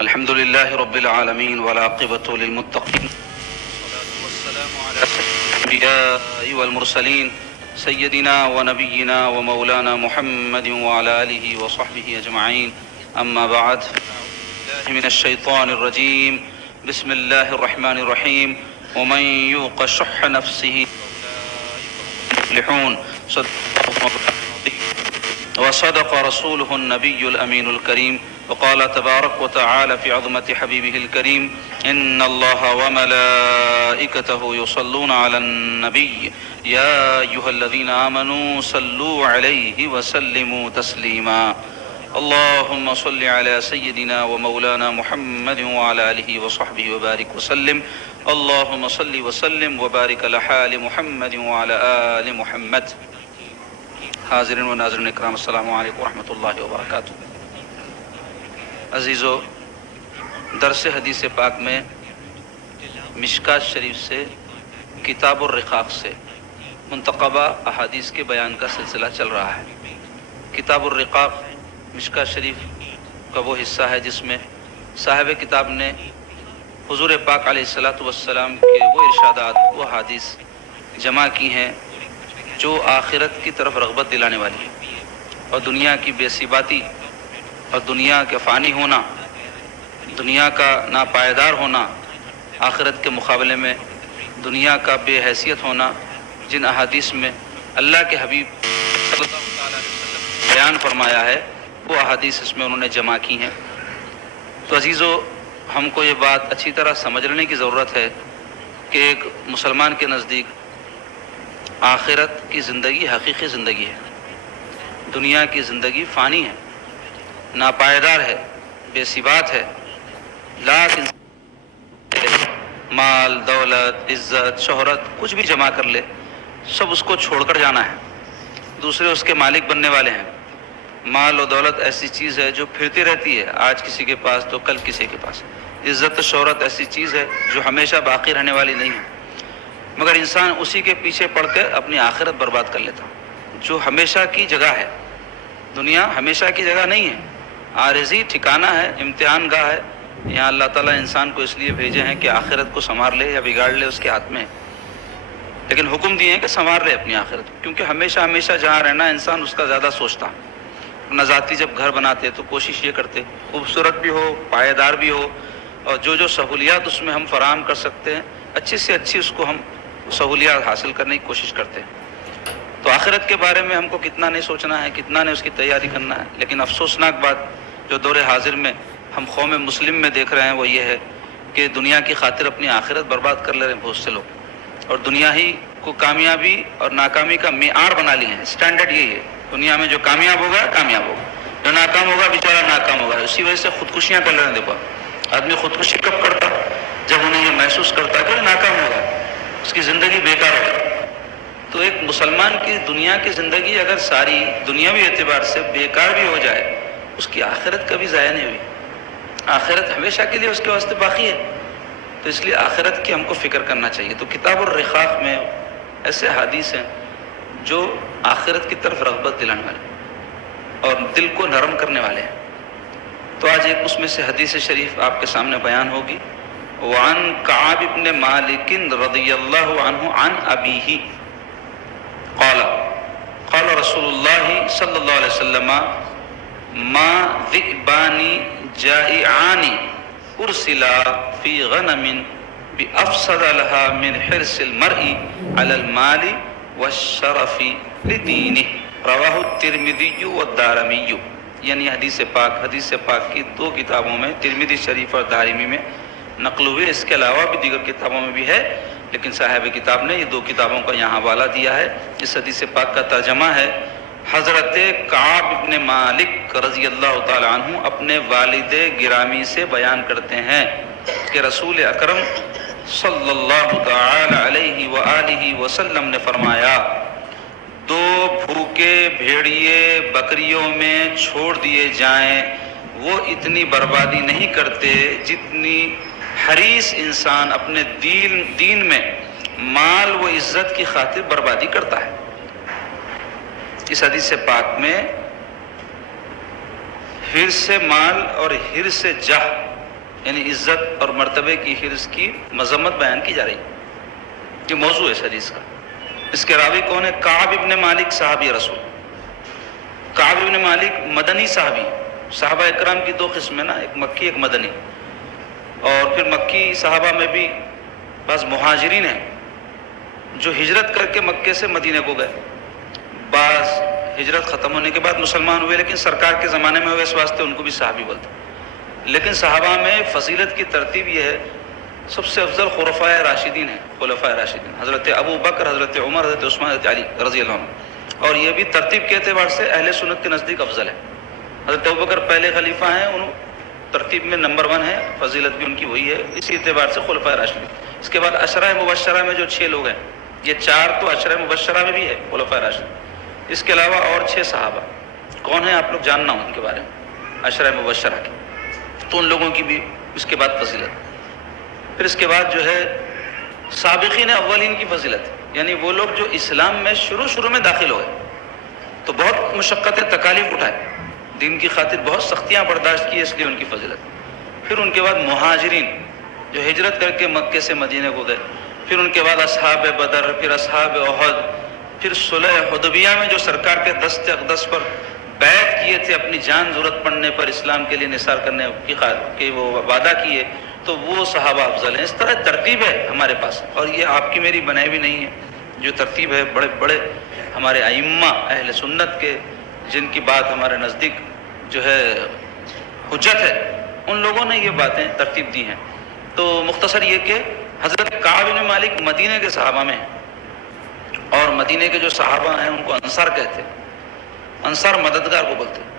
الحمد لله رب العالمين والعاقبة للمتقين والصلاة والسلام على سيد الأنبياء والمرسلين سيدنا ونبينا ومولانا محمد وعلى آله وصحبه أجمعين. أما بعد، أعوذ بالله من الشيطان الرجيم. بسم الله الرحمن الرحيم. ومن يوق شح نفسه فأولئك هم المفلحون. وصدق رسوله النبي الأمين الكريم. وقال تبارك وتعالى في عظمة حبيبه الكريم: إن الله وملائكته يصلون على النبي يا أيها الذين آمنوا صلوا عليه وسلموا تسليما. اللهم صل على سيدنا ومولانا محمد وعلى آله وصحبه وبارك وسلم. اللهم صل وسلم وبارك على حال محمد وعلى آل محمد. حاضرین و ناظرین اکرام، السلام علیکم ورحمۃ اللہ وبرکاتہ. عزیزو، درس حدیث پاک میں مشکات شریف سے کتاب الرقاق سے منتخبہ احادیث کے بیان کا سلسلہ چل رہا ہے. کتاب الرقاق مشکات شریف کا وہ حصہ ہے جس میں صاحب کتاب نے حضور پاک علیہ الصلاۃ والسلام کے وہ ارشادات، وہ احادیث جمع کی ہیں جو آخرت کی طرف رغبت دلانے والی ہے، اور دنیا کی بے ثباتی اور دنیا کا فانی ہونا، دنیا کا ناپائیدار ہونا، آخرت کے مقابلے میں دنیا کا بے حیثیت ہونا، جن احادیث میں اللہ کے حبیب صلی اللہ علیہ وسلم بیان فرمایا ہے، وہ احادیث اس میں انہوں نے جمع کی ہیں. تو عزیزو، ہم کو یہ بات اچھی طرح سمجھ لینے کی ضرورت ہے کہ ایک مسلمان کے نزدیک آخرت کی زندگی حقیقی زندگی ہے. دنیا کی زندگی فانی ہے، ناپائیدار ہے، بے ثبات ہے. لاکھ مال، دولت، عزت، شہرت کچھ بھی جمع کر لے، سب اس کو چھوڑ کر جانا ہے. دوسرے اس کے مالک بننے والے ہیں. مال و دولت ایسی چیز ہے جو پھرتی رہتی ہے، آج کسی کے پاس تو کل کسی کے پاس. عزت و شہرت ایسی چیز ہے جو ہمیشہ باقی رہنے والی نہیں ہے، مگر انسان اسی کے پیچھے پڑ کے اپنی آخرت برباد کر لیتا، جو ہمیشہ کی جگہ ہے. دنیا ہمیشہ کی جگہ نہیں ہے، عارضی ٹھکانہ ہے، امتحان گاہ ہے. یہاں اللہ تعالیٰ انسان کو اس لیے بھیجے ہیں کہ آخرت کو سنوار لے یا بگاڑ لے، اس کے ہاتھ میں. لیکن حکم دیے ہیں کہ سنوار لے اپنی آخرت، کیونکہ ہمیشہ جہاں رہنا انسان اس کا زیادہ سوچتا. اپنا ذاتی جب گھر بناتے تو کوشش یہ کرتے خوبصورت بھی ہو، پائیدار بھی ہو، اور جو سہولیات اس میں ہم فراہم کر سکتے ہیں اچھی سے اچھی اس کو ہم سہولیات حاصل کرنے کی کوشش کرتے ہیں. تو آخرت کے بارے میں ہم کو کتنا نہیں سوچنا ہے، کتنا نہیں اس کی تیاری کرنا ہے. لیکن افسوسناک بات جو دور حاضر میں ہم قوم مسلم میں دیکھ رہے ہیں وہ یہ ہے کہ دنیا کی خاطر اپنی آخرت برباد کر لے رہے ہیں بہت سے لوگ، اور دنیا ہی کو کامیابی اور ناکامی کا معیار بنا لیے ہیں. اسٹینڈرڈ یہی ہے، دنیا میں جو کامیاب ہوگا کامیاب ہوگا، جو ناکام ہوگا بیچارہ ناکام ہوگا. اسی وجہ سے خودکشیاں کر رہے ہیں. دیکھو، آدمی خودکشی کب کرتا؟ جب انہیں یہ محسوس کرتا کہ ناکام ہوگا، اس کی زندگی بیکار ہوگی. تو ایک مسلمان کی دنیا کی زندگی اگر ساری دنیاوی اعتبار سے بیکار بھی ہو جائے، اس کی آخرت کبھی ضائع نہیں ہوئی. آخرت ہمیشہ کے لیے اس کے واسطے باقی ہے. تو اس لیے آخرت کی ہم کو فکر کرنا چاہیے. تو کتاب الرقاق میں ایسے حدیث ہیں جو آخرت کی طرف رغبت دلانے والے اور دل کو نرم کرنے والے ہیں. تو آج ایک اس میں سے حدیث شریف آپ کے سامنے بیان ہوگی. وعن کعب بن مالک رضی اللہ عنہ عن ابیہ قال قال رسول اللہ صلی اللہ علیہ وسلم: ما ذئبان جائعان ارسلا فی غنم بافسد لها من حرص المرء على المال والشرف لدینہ. رواہ الترمذی والدارمی. یعنی حدیث پاک کی دو کتابوں میں، ترمذی شریف اور دارمی میں نقل ہوئے. اس کے علاوہ بھی دیگر کتابوں میں بھی ہے، لیکن صاحب کتاب نے یہ دو کتابوں کا یہاں حوالہ دیا ہے. اس حدیث پاک کا ترجمہ ہے: حضرت کعب بن مالک رضی اللہ تعالی عنہ اپنے والد گرامی سے بیان کرتے ہیں کہ رسول اکرم صلی اللہ تعالی علیہ وآلہ وسلم نے فرمایا: دو بھوکے بھیڑیے بکریوں میں چھوڑ دیے جائیں، وہ اتنی بربادی نہیں کرتے جتنی حریص انسان اپنے دین میں مال و عزت کی خاطر بربادی کرتا ہے. اس حدیث پاک میں حرص مال اور حرص جاہ یعنی عزت اور مرتبے کی حرص کی مذمت بیان کی جا رہی ہے. یہ موضوع ہے اس حدیث کا. اس کے راوی کون ہے؟ کعب ابن مالک صحابی رسول. کعب ابن مالک مدنی صحابی. صحابہ اکرام کی دو قسم ہیں نا، ایک مکی ایک مدنی. اور پھر مکی صحابہ میں بھی بعض مہاجرین ہیں جو ہجرت کر کے مکے سے مدینے کو گئے. بعض ہجرت ختم ہونے کے بعد مسلمان ہوئے لیکن سرکار کے زمانے میں ہوئے، اس واسطے ان کو بھی صحابی بولتے. لیکن صحابہ میں فضیلت کی ترتیب یہ ہے، سب سے افضل خلفائے راشدین ہیں. خلفائے راشدین حضرت ابو بکر، حضرت عمر، حضرت عثمان، حضرت علی رضی اللہ عنہ. اور یہ بھی ترتیب کے اعتبار سے اہل سنت کے نزدیک افضل ہے. حضرت ابو بکر پہلے خلیفہ ہیں، ان ترتیب میں نمبر 1 ہے، فضیلت بھی ان کی وہی ہے. اسی اعتبار سے خلفائے راشدین. اس کے بعد عشرہ مبشرہ میں جو 6 لوگ ہیں، یہ 4 تو عشرہ مبشرہ میں بھی ہے خلفائے راشدین. اس کے علاوہ اور 6 صحابہ کون ہیں آپ لوگ جاننا ہو ان کے بارے میں، عشرہ مبشرہ کے. تو ان لوگوں کی بھی اس کے بعد فضیلت. پھر اس کے بعد جو ہے سابقین اولین کی فضیلت، یعنی وہ لوگ جو اسلام میں شروع میں داخل ہوئے تو بہت مشقتیں تکالیف اٹھائے، دین کی خاطر بہت سختیاں برداشت کی، اس لیے ان کی فضیلت. پھر ان کے بعد مہاجرین جو ہجرت کر کے مکے سے مدینے کو گئے. پھر ان کے بعد اصحاب بدر، پھر اصحاب احد، پھر صلح حدیبیہ میں جو سرکار کے دست اقدس پر بیعت کیے تھے، اپنی جان ضرورت پڑنے پر اسلام کے لیے نثار کرنے کی وہ وعدہ کیے، تو وہ صحابہ افضل ہیں. اس طرح ترتیب ہے ہمارے پاس، اور یہ آپ کی میری بنائی بھی نہیں ہے. جو ترتیب ہے بڑے بڑے ہمارے ائمہ اہل سنت کے، جن کی بات ہمارے نزدیک جو ہے حجت ہے، ان لوگوں نے یہ باتیں ترتیب دی ہیں. تو مختصر یہ کہ حضرت کعب بن مالک مدینے کے صحابہ میں ہیں، اور مدینے کے جو صحابہ ہیں ان کو انصار کہتے ہیں. انصار مددگار کو بولتے ہیں.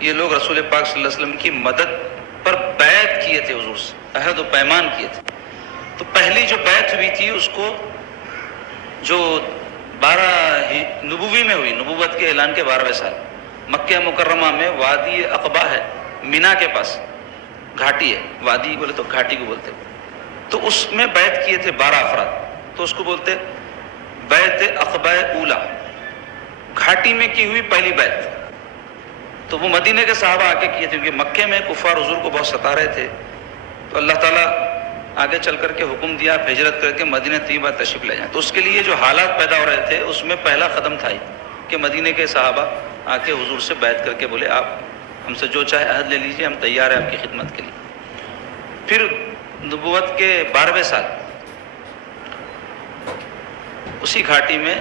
یہ لوگ رسول پاک صلی اللہ علیہ وسلم کی مدد پر بیعت کیے تھے، حضور سے عہد و پیمان کیے تھے. تو پہلی جو بیعت ہوئی تھی اس کو جو 12 نبوی میں ہوئی، نبوت کے اعلان کے 12ویں سال، مکہ مکرمہ میں وادی عقبہ ہے، مینا کے پاس گھاٹی ہے، وادی بولے تو گھاٹی کو بولتے. تو اس میں بیعت کیے تھے 12 افراد، تو اس کو بولتے بیعت عقبہ اولا، گھاٹی میں کی ہوئی پہلی بیعت. تو وہ مدینے کے صحابہ آ کے کیے تھے، کیونکہ مکے میں کفار حضور کو بہت ستا رہے تھے. تو اللہ تعالیٰ آگے چل کر کے حکم دیا آپ ہجرت کر کے مدینہ طیبہ تشریف لے جائیں. تو اس کے لیے جو حالات پیدا ہو رہے تھے اس میں پہلا قدم تھا کہ مدینے کے صحابہ آ کے حضور سے بیعت کر کے بولے آپ ہم سے جو چاہے عہد لے لیجئے، ہم تیار ہیں آپ کی خدمت کے لیے. پھر نبوت کے 12ویں سال اسی گھاٹی میں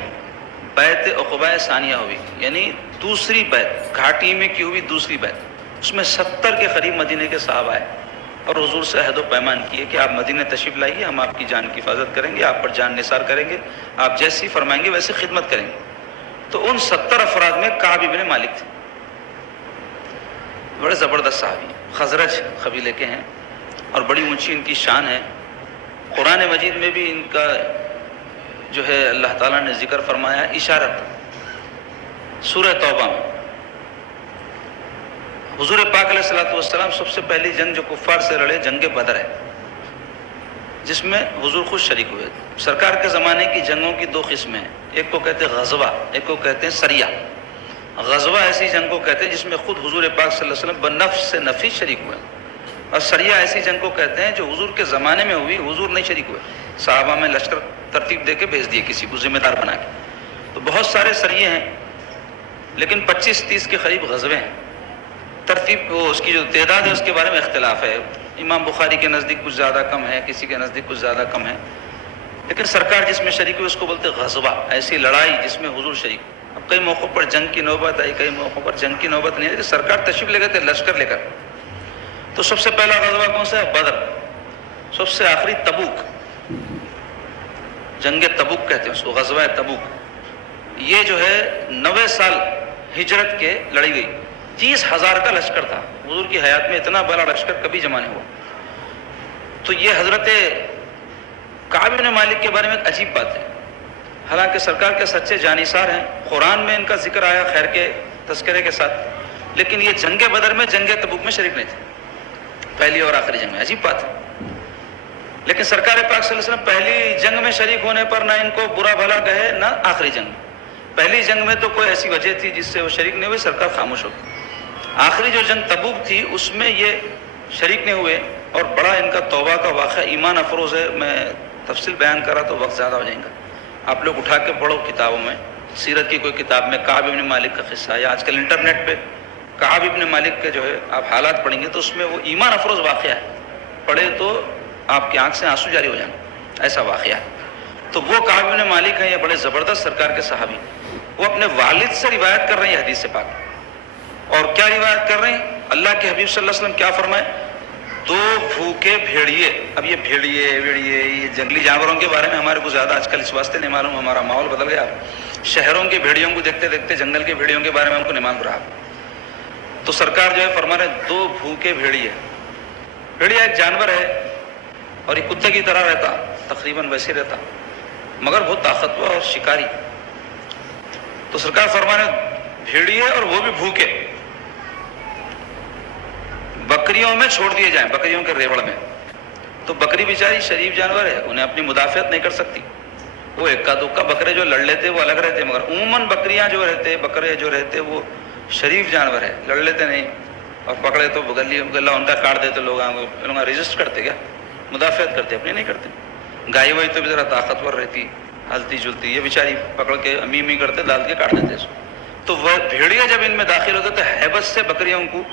بیعت عقبہ ثانیہ ہوئی، یعنی دوسری بیعت، گھاٹی میں کی ہوئی دوسری بیعت. اس میں 70 کے قریب مدینے کے صحابہ آئے اور حضور سے عہد و پیمان کیے کہ آپ مدینہ تشریف لائیے، ہم آپ کی جان کی حفاظت کریں گے، آپ پر جان نثار کریں گے، آپ جیسی فرمائیں گے ویسی خدمت کریں گے. تو ان 70 افراد میں کعب ابن مالک تھے. بڑے زبردست صحابی، خزرج قبیلے کے ہیں اور بڑی اونچی ان کی شان ہے. قرآن مجید میں بھی ان کا جو ہے اللہ تعالیٰ نے ذکر فرمایا اشارت سورہ توبہ میں. حضور پاک علیہ الصلوۃ والسلام سب سے پہلی جنگ جو کفار سے لڑے جنگ بدر ہے، جس میں حضور خود شریک ہوئے. سرکار کے زمانے کی جنگوں کی 2 قسمیں ہیں، ایک کو کہتے ہیں غزوہ، ایک کو کہتے ہیں سریہ. غزوہ ایسی جنگ کو کہتے ہیں جس میں خود حضور پاک صلی اللہ علیہ وسلم بنفس سے نفی شریک ہوئے، اور سریہ ایسی جنگ کو کہتے ہیں جو حضور کے زمانے میں ہوئی، حضور نہیں شریک ہوئے، صحابہ میں لشکر ترتیب دے کے بھیج دیے کسی کو ذمہ دار بنا کے. تو بہت سارے سریے ہیں لیکن 25-30 کے قریب غزوے ہیں. ترتیب وہ اس کی جو تعداد ہے اس کے بارے میں اختلاف ہے. امام بخاری کے نزدیک کچھ زیادہ کم ہے، کسی کے نزدیک کچھ زیادہ کم ہے. لیکن سرکار جس میں شریک ہوئی اس کو بولتے غزوہ، ایسی لڑائی جس میں حضور شریک. اب کئی موقعوں پر جنگ کی نوبت آئی، کئی موقعوں پر جنگ کی نوبت نہیں آئی، لیکن سرکار تشریف لے گئے تھے لشکر لے کر. تو سب سے پہلا غزوہ کون سا ہے؟ بدر. سب سے آخری تبوک، جنگ تبوک کہتے ہیں اس کو، غزوہ تبوک. یہ جو ہے 90 سال ہجرت کے لڑی گئی. 30,000 کا لشکر تھا. حضور کی حیات میں اتنا بڑا لشکر کبھی جمع نہیں ہوا. تو یہ حضرت کعب بن مالک کے بارے میں ایک عجیب بات ہے. حالانکہ سرکار کے سچے جانثار ہیں، قرآن میں ان کا ذکر آیا خیر کے تذکرے کے ساتھ، لیکن یہ جنگ بدر میں جنگ تبوک میں شریک نہیں تھے، پہلی اور آخری جنگ میں. عجیب بات ہے. لیکن سرکار پاک صلی اللہ علیہ وسلم پہلی جنگ میں شریک ہونے پر نہ ان کو برا بھلا کہے، نہ آخری جنگ میں. پہلی جنگ میں تو کوئی ایسی وجہ تھی جس سے وہ شریک نہیں ہوئے، سرکار خاموش ہو گئے. آخری جو جنگ تبوک تھی اس میں یہ شریک نہیں ہوئے، اور بڑا ان کا توبہ کا واقعہ ایمان افروز ہے. میں تفصیل بیان کرا تو وقت زیادہ ہو جائے گا. آپ لوگ اٹھا کے پڑھو کتابوں میں, سیرت کی کوئی کتاب میں کعب ابن مالک کا قصہ, یا آج کل انٹرنیٹ پہ کعب ابن مالک کے جو ہے آپ حالات پڑھیں گے تو اس میں وہ ایمان افروز واقعہ ہے, پڑھے تو آپ کی آنکھ سے آنسو جاری ہو جائیں, ایسا واقعہ ہے. تو وہ کعب ابن مالک ہیں, یہ بڑے زبردست سرکار کے صحابی, وہ اپنے والد سے روایت کر رہے ہیں حدیث پاک. اور کیا روایت کر رہے ہیں؟ اللہ کے حبیب صلی اللہ علیہ وسلم کیا فرمائے, 2 بھوکے بھیڑیے. اب یہ بھیڑیے ویڑیے یہ جنگلی جانوروں کے بارے میں ہمارے کو زیادہ آج کل اس واسطے نہیں معلوم, ہمارا ماحول بدل گیا. شہروں کے بھیڑیوں کو دیکھتے دیکھتے جنگل کے بھیڑیوں کے بارے میں ہم کو نہیں معلوم رہا. تو سرکار جو ہے فرما رہے 2 بھوکے بھیڑیے. بھیڑیا ایک جانور ہے اور یہ کتے کی طرح رہتا, تقریباً ویسے رہتا, مگر بہت طاقتور اور شکاری. تو سرکار فرما رہے بھیڑیے اور وہ بھی بھوکے بکریوں میں چھوڑ دیے جائیں, بکریوں کے ریوڑ میں. تو بکری بیچاری شریف جانور ہے, انہیں اپنی مدافعت نہیں کر سکتی. وہ اکا دکا بکرے جو لڑ لیتے وہ الگ رہتے, مگر عموماً بکریاں جو رہتے, بکرے جو رہتے وہ شریف جانور ہے, لڑ لیتے نہیں. اور پکڑے تو گلا ان کا کاٹ دیتے, لوگ رجسٹ کرتے, کیا مدافعت کرتے, اپنی نہیں کرتے. گائے وائی تو بھی ذرا طاقتور رہتی, ہلتی جلتی, یہ بیچاری پکڑ کے امی کرتے, ڈال کے کاٹ دیتے اس کو. تو وہ بھیڑیا جب ان میں داخل ہوتے تو ہیبت سے بکریوں کو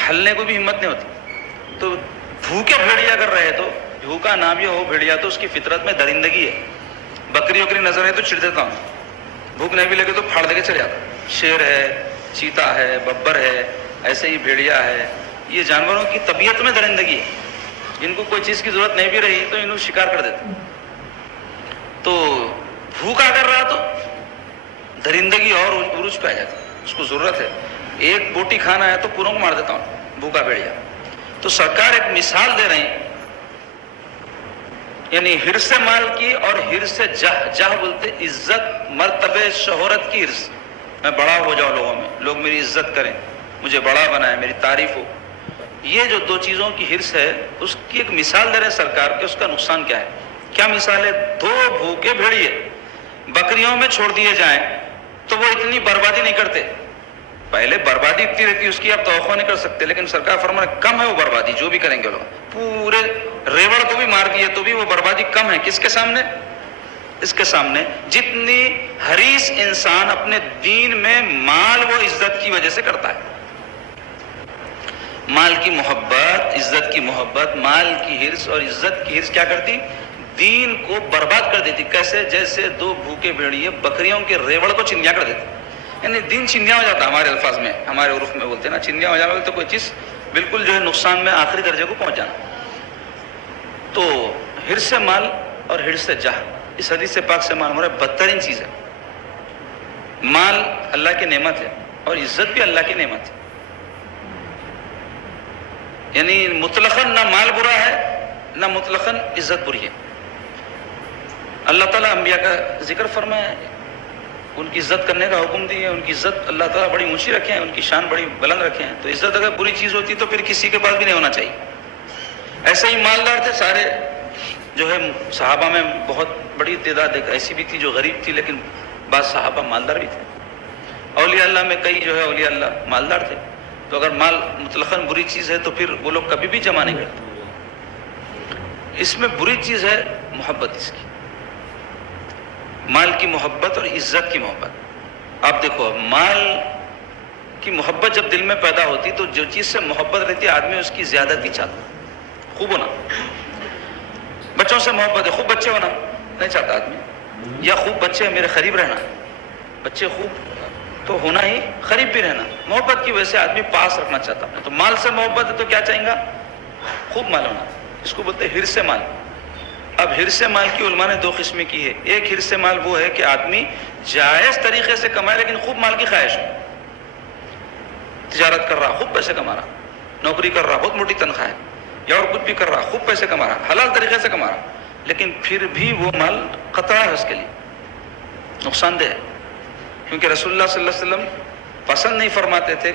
ہلنے کو بھی ہمت نہیں ہوتی. تو بھوکے بھیڑیا کر رہے, تو بھوکا نہ بھی ہو بھیڑیا تو اس کی فطرت میں درندگی ہے. بکری وکری نظر ہے تو چھڑ دیتا ہوں, بھوک نہیں بھی لگے تو پھاڑ دے کے چلے جاتا. شیر ہے, چیتا ہے, ببر ہے, ایسے ہی بھیڑیا ہے. یہ جانوروں کی طبیعت میں درندگی ہے, ان کو کوئی چیز کی ضرورت نہیں بھی رہی تو انہوں شکار کر دیتے. تو بھوکا کر رہا تو درندگی اور عروج پہ آ جاتی, اس کو ضرورت ہے. ایک بوٹی کھانا ہے تو پوروں کو مار دیتا ہوں, بھوکا بھیڑیا. تو سرکار ایک مثال دے رہے ہیں, یعنی حرص مال کی اور حرص جاہ بولتے عزت مرتبے شہرت کی حرص, میں بڑا ہو جاؤں لوگوں میں, لوگ میری عزت کریں, مجھے بڑا بنائیں, میری تعریف ہو. یہ جو 2 چیزوں کی حرص ہے اس کی ایک مثال دے رہے ہیں سرکار کہ اس کا نقصان کیا ہے. کیا مثال ہے؟ 2 بھوکے بھیڑیے بکریوں میں چھوڑ دیے جائیں تو وہ اتنی بربادی نہیں کرتے. پہلے بربادی اتنی رہتی اس کی آپ توقع نہیں کر سکتے, لیکن سرکار فرما رہے کم ہے وہ بربادی جو بھی کریں گے لوگ. پورے ریوڑ کو بھی مار دیے تو بھی وہ بربادی کم ہے. کس کے سامنے؟ اس کے سامنے جتنی حریص انسان اپنے دین میں مال و عزت کی وجہ سے کرتا ہے. مال کی محبت, عزت کی محبت, مال کی حرص اور عزت کی حرص کیا کرتی؟ دین کو برباد کر دیتی. کیسے؟ جیسے 2 بھوکے بھیڑیے بکریوں کے ریوڑ کو چندیا کر دیتے. یعنی دین چندیا ہو جاتا, ہمارے الفاظ میں, ہمارے عرف میں بولتے ہیں نا, چندیا ہو جانا تو کوئی چیز بالکل جو ہے نقصان میں آخری درجے کو پہنچ جانا. تو حرص مال اور حرص جاہ اس حدیث پاک سے معلوم ہو رہا ہے بدترین چیز ہے. مال اللہ کی نعمت ہے اور عزت بھی اللہ کی نعمت ہے. یعنی مطلقاً نہ مال برا ہے نہ مطلقاً عزت بری ہے. اللہ تعالیٰ انبیاء کا ذکر فرمایا ہے, ان کی عزت کرنے کا حکم دی ہے. ان کی عزت اللہ تعالیٰ بڑی اونچی رکھے ہیں, ان کی شان بڑی بلند رکھے ہیں. تو عزت اگر بری چیز ہوتی تو پھر کسی کے پاس بھی نہیں ہونا چاہیے. ایسے ہی مالدار تھے سارے, جو ہے صحابہ میں بہت بڑی تعداد ایسی بھی تھی جو غریب تھی, لیکن بعض صحابہ مالدار بھی تھے. اولیاء اللہ میں کئی جو ہے اولیاء اللہ مالدار تھے. تو اگر مال مطلقاً بری چیز ہے تو پھر وہ لوگ کبھی بھی جمع نہیں کرتے. اس میں بری چیز ہے محبت اس کی, مال کی محبت اور عزت کی محبت. آپ دیکھو مال کی محبت جب دل میں پیدا ہوتی تو جو چیز سے محبت رہتی ہے آدمی اس کی زیادتی چاہتا. خوب ہونا, بچوں سے محبت ہے, خوب بچے ہونا نہیں چاہتا آدمی, یا خوب بچے میرے قریب رہنا, بچے خوب تو ہونا ہی, قریب بھی رہنا. محبت کی وجہ سے آدمی پاس رکھنا چاہتا ہے. تو مال سے محبت ہے تو کیا چاہیں گا؟ خوب مال ہونا, اس کو بولتے ہیں حرص مال. اب حرص مال کی علماء نے 2 قسمیں کی ہے. ایک حرص مال وہ ہے کہ آدمی جائز طریقے سے کمائے لیکن خوب مال کی خواہش ہو, تجارت کر رہا خوب پیسے کما رہا, نوکری کر رہا بہت موٹی تنخواہ ہے, یا اور کچھ بھی کر رہا خوب پیسے کما رہا, حلال طریقے سے کما رہا, لیکن پھر بھی وہ مال خطرہ ہے اس کے لیے, نقصان دہ ہے. کیونکہ رسول اللہ صلی اللہ علیہ وسلم پسند نہیں فرماتے تھے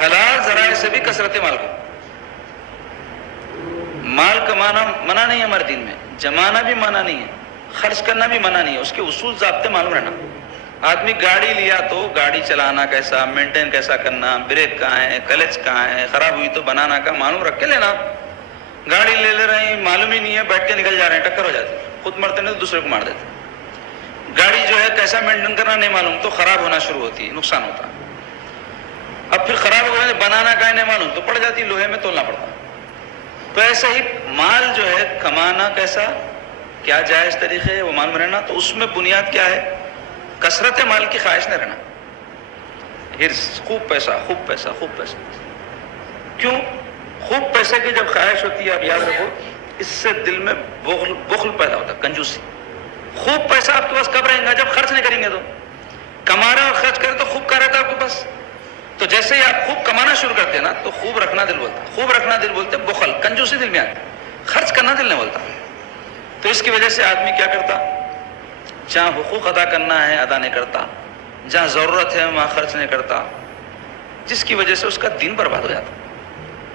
حلال ذرائع سے بھی کثرت مال کو. مال کمانا منع نہیں ہے ہمارے دین میں, جمانا بھی منع نہیں ہے, خرچ کرنا بھی منع نہیں ہے. اس کے اصول ضابطے معلوم رہنا. آدمی گاڑی لیا تو گاڑی چلانا کیسا, مینٹین کیسا کرنا, بریک کہاں ہے, کلچ کہاں ہے, خراب ہوئی تو بنانا کا معلوم رکھ کے لینا. گاڑی لے رہے ہیں, معلوم ہی نہیں ہے, بیٹھ کے نکل جا رہے ہیں, ٹکر ہو جاتی, خود مرتے نہیں تو دوسرے کو مار دیتے. گاڑی جو ہے کیسا مینٹین کرنا نہیں معلوم تو خراب ہونا شروع ہوتی ہے, نقصان ہوتا ہے. اب پھر خراب ہو گئے, بنانا کا نہیں معلوم تو پڑ جاتی, لوہے میں تولنا پڑتا. تو ایسا ہی مال جو ہے کمانا کیسا, کیا جائز طریقے ہے وہ مال میں رہنا, تو اس میں بنیاد کیا ہے, کثرت مال کی خواہش نہ رہنا. ہرس, خوب پیسہ خوب پیسہ خوب پیسہ. کیوں؟ خوب پیسے کی جب خواہش ہوتی ہے, آپ یاد رکھو, اس سے دل میں بخل پیدا ہوتا ہے, کنجوسی. خوب پیسہ آپ کے پاس کب رہے گا, جب خرچ نہیں کریں گے. تو کما رہے اور خرچ کرے تو خوب کا رہتا ہے آپ کے پاس. تو جیسے ہی آپ خوب کمانا شروع کرتے ہیں نا, تو خوب رکھنا دل بولتا ہے, خوب رکھنا دل بولتے, بخل کنجوسی دل میں آتی, خرچ کرنا دل نہیں بولتا. تو اس کی وجہ سے آدمی کیا کرتا, جہاں حقوق ادا کرنا ہے ادا نہیں کرتا, جہاں ضرورت ہے وہاں خرچ نہیں کرتا, جس کی وجہ سے اس کا دین برباد ہو جاتا.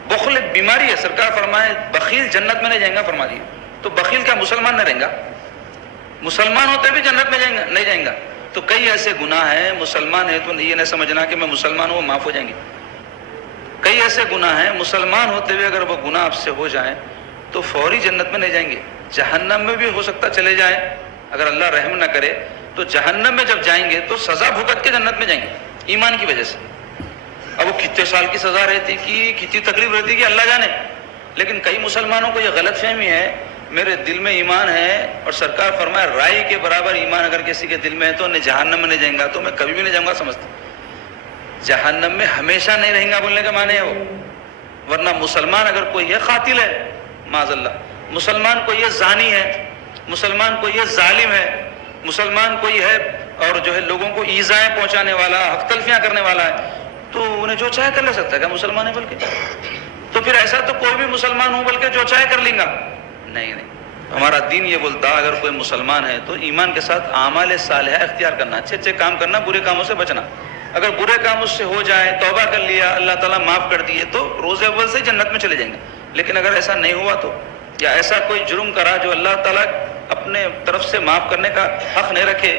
بخل ایک بیماری ہے. سرکار فرمائے بخیل جنت میں نہیں جائیں گا, فرما دیے. تو بخیل کیا مسلمان نہ رہیں گا؟ مسلمان ہوتے بھی جنت میں نہیں جائیں گا. تو کئی ایسے گناہ ہیں, مسلمان ہے تو یہ نہ سمجھنا کہ میں مسلمان ہوں معاف ہو جائیں گے. کئی ایسے گناہ ہیں مسلمان ہوتے ہوئے اگر وہ گناہ آپ سے ہو جائیں تو فوری جنت میں نہیں جائیں گے, جہنم میں بھی ہو سکتا چلے جائیں. اگر اللہ رحم نہ کرے تو جہنم میں جب جائیں گے تو سزا بھگت کے جنت میں جائیں گے ایمان کی وجہ سے. اب وہ کتنے سال کی سزا رہتی کہ کتنی تکلیف رہتی کہ اللہ جانے. لیکن کئی مسلمانوں کو یہ غلط فہمی ہے, میرے دل میں ایمان ہے, اور سرکار فرمائے رائی کے برابر ایمان اگر کسی کے دل میں ہے تو جہنم میں نہیں جائیں گا. تو میں کبھی بھی نہیں جاؤں گا سمجھتا. جہنم میں ہمیشہ نہیں رہیں گا بولنے کا معنی ہے وہ. ورنہ مسلمان اگر کوئی ہے قاتل ہے معاذ اللہ, مسلمان کوئی ہے زانی ہے, مسلمان کوئی ہے ظالم ہے, مسلمان کوئی ہے اور جو ہے لوگوں کو ایذائیں پہنچانے والا, حق تلفیاں کرنے والا ہے, تو انہیں جو چاہے کر لے سکتا ہے. کیا مسلمان ہے بلکہ؟ تو پھر ایسا تو کوئی بھی مسلمان ہوں بلکہ جو چاہے کر لیں گا. نہیں, ہمارا دین یہ بولتا اگر کوئی مسلمان ہے تو ایمان کے ساتھ اعمال صالحہ اختیار کرنا, اچھے اچھے کام کرنا, برے کاموں سے بچنا. اگر برے کام اس سے ہو جائے, توبہ کر لیا, اللہ تعالیٰ معاف کر دیے, تو روز اول سے جنت میں چلے جائیں گے. لیکن اگر ایسا نہیں ہوا تو, یا ایسا کوئی جرم کرا جو اللہ تعالیٰ اپنے طرف سے معاف کرنے کا حق نہیں رکھے,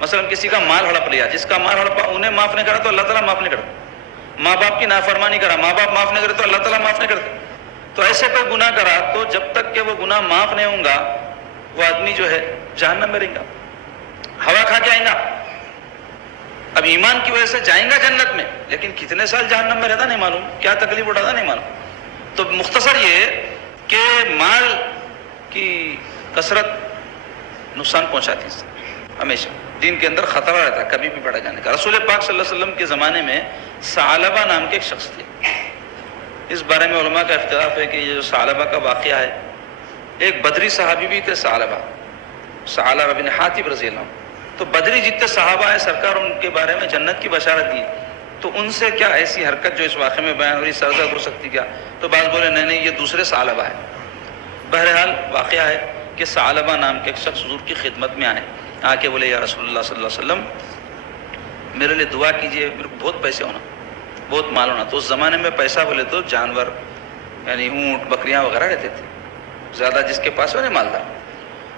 مثلا کسی کا مال ہڑپ لیا, جس کا مال ہڑپا انہیں معاف نہیں کرا تو اللہ تعالیٰ معاف نہیں کرتا. ماں باپ کی نافرمانی کرا, ماں باپ معاف نہیں کرے تو اللہ تعالیٰ معاف نہیں کرتے. تو ایسے کوئی گناہ کرا تو جب تک کہ وہ گناہ معاف نہیں ہوں گا وہ آدمی جو ہے جہنم میں رہیں گا, ہوا کھا کے آئیں گا. اب ایمان کی وجہ سے جائیں گا جنت میں, لیکن کتنے سال جہنم میں رہتا نہیں معلوم, کیا تکلیف اٹھاتا نہیں معلوم. تو مختصر یہ کہ مال کی کثرت نقصان پہنچاتی ہے ہمیشہ. دین کے اندر خطرہ رہتا ہے کبھی بھی پڑا جانے کا. رسول پاک صلی اللہ علیہ وسلم کے زمانے میں ثعلبہ نام کے ایک شخص تھے. اس بارے میں علماء کا اختلاف ہے کہ یہ جو ثعلبہ کا واقعہ ہے, ایک بدری صحابی بھی تھے ثعلبہ بن حاتب رضی اللہ عنہ. تو بدری جتنے صحابہ ہیں سرکار ان کے بارے میں جنت کی بشارت دی. تو ان سے کیا ایسی حرکت جو اس واقعے میں بیان ہو رہی سرزد ہو سکتی کیا؟ تو بعض بولے نہیں یہ دوسرے ثعلبہ ہے. بہرحال واقعہ ہے کہ ثعلبہ نام کے ایک شخص حضور کی خدمت میں آئے, آ کے بولے یا رسول اللہ صلی اللہ علیہ وسلم میرے لیے دعا کیجئے, میرے کو بہت پیسے ہونا, بہت مال ہونا. تو اس زمانے میں پیسہ بولے تو جانور یعنی اونٹ بکریاں وغیرہ رہتے تھے, زیادہ جس کے پاس وہ نہیں مالدار.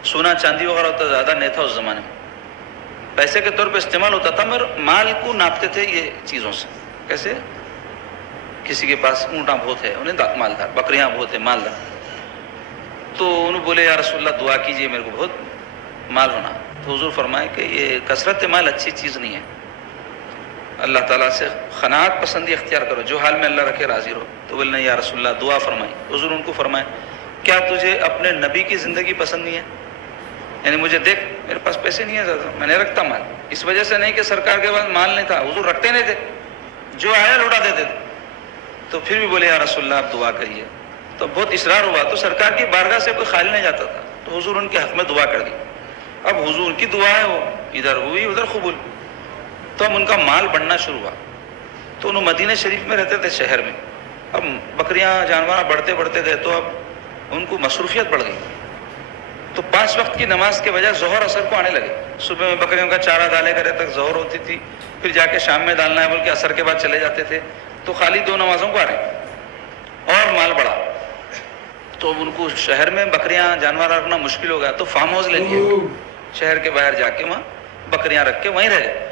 سونا چاندی وغیرہ ہوتا زیادہ نہیں تھا اس زمانے میں, پیسے کے طور پہ استعمال ہوتا تھا, مگر مال کو ناپتے تھے یہ چیزوں سے. کیسے؟ کسی کے پاس اونٹاں بہت ہے انہیں مالدار, بکریاں بہت ہے مالدار. تو انہوں بولے یا رسول اللہ دعا کیجئے میرے کو بہت مال ہونا. تو حضور فرمائے کہ یہ کثرت مال اچھی چیز نہیں ہے, اللہ تعالیٰ سے قناعت پسندی اختیار کرو, جو حال میں اللہ رکھے راضی رہو. تو بولے نہیں یا رسول اللہ دعا فرمائی. حضور ان کو فرمائے کیا تجھے اپنے نبی کی زندگی پسند نہیں ہے؟ یعنی مجھے دیکھ میرے پاس پیسے نہیں ہے زیادہ, میں نہیں رکھتا مال. اس وجہ سے نہیں کہ سرکار کے پاس مال نہیں تھا, حضور رکھتے نہیں تھے, جو آیا لوٹا دیتے تھے. تو پھر بھی بولے یا رسول اللہ آپ دعا کریے. تو بہت اصرار ہوا تو سرکار کی بارگاہ سے کوئی خالی نہیں جاتا تھا, تو حضور ان کے حق میں دعا کر دی. اب حضور کی دعا ہے وہ ادھر ہوئی ادھر قبول. تو اب ان کا مال بڑھنا شروع ہوا. تو انہوں مدینہ شریف میں رہتے تھے شہر میں. اب بکریاں جانور بڑھتے بڑھتے گئے تو اب ان کو مصروفیت بڑھ گئی. تو 5 وقت کی نماز کے بجائے ظہر اثر کو آنے لگے. صبح میں بکریوں کا چارہ ڈالے کرے تک ظہر ہوتی تھی, پھر جا کے شام میں ڈالنا ہے بول کے اثر کے بعد چلے جاتے تھے. تو خالی 2 نمازوں کو آ رہے اور مال بڑھا. تو اب ان کو شہر میں بکریاں جانور رکھنا مشکل ہو گیا. تو فارم ہاؤس لے لیے شہر کے باہر جا کے, وہاں بکریاں رکھ کے وہیں رہے.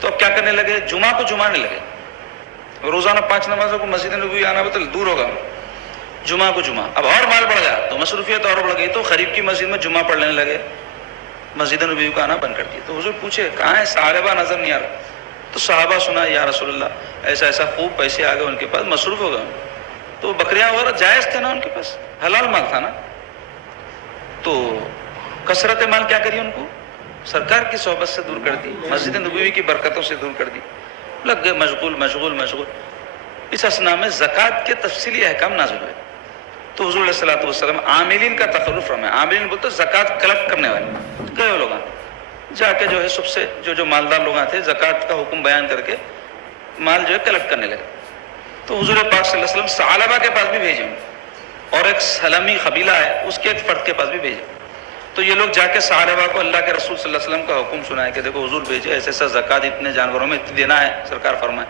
تو اب کیا کرنے لگے, جمعہ کو جمعہ نہیں لگے, روزانہ 5 نمازوں کو مسجد نبوی آنا تو دور ہوگا. جمعہ کو جمعہ، اب اور مال بڑھ گیا تو مصروفیت اور بڑھ گئی، تو قریب کی مسجد میں جمعہ پڑھنے لگے، مسجد نبوی کو آنا بند کر دیا۔ تو حضور پوچھے کہاں ہے صحابہ، نظر نہیں آ رہا۔ تو صحابہ سنا یا رسول اللہ ایسا ایسا خوب پیسے آ گئے ان کے پاس، مصروف ہو گئے، تو بکریاں وغیرہ جائز تھے نا ان کے پاس، حلال مال تھا نا، تو کثرت مال کیا کری ان کو، سرکار کی صحبت سے دور کر دی، مسجد نبوی کی برکتوں سے دور کر دی، لگ گئے مشغول مشغول مشغول۔ اس اثناء میں زکوٰۃ کے تفصیلی احکام نازل ہوئے، تو حضور علیہ الصلوۃ والسلام عاملین کا تخلف فرمایا، عاملین بولتے زکوٰۃ کلیکٹ کرنے والے، گئے وہ لوگ جا کے جو ہے سب سے جو مالدار لوگ تھے زکوٰۃ کا حکم بیان کر کے مال جو ہے کلیکٹ کرنے لگے۔ تو حضور پاک صلی اللہ علیہ وسلم ثعلبہ کے پاس بھی بھیجے، اور ایک سلمی قبیلہ ہے اس کے ایک فرد کے پاس بھی بھیجے۔ تو یہ لوگ جا کے ثعلبہ کو اللہ کے رسول صلی اللہ علیہ وسلم کا حکم سنائے کہ دیکھو حضور بھیجے ایسے ایسا زکوٰۃ اتنے جانوروں میں اتنی دینا ہے، سرکار فرمائے۔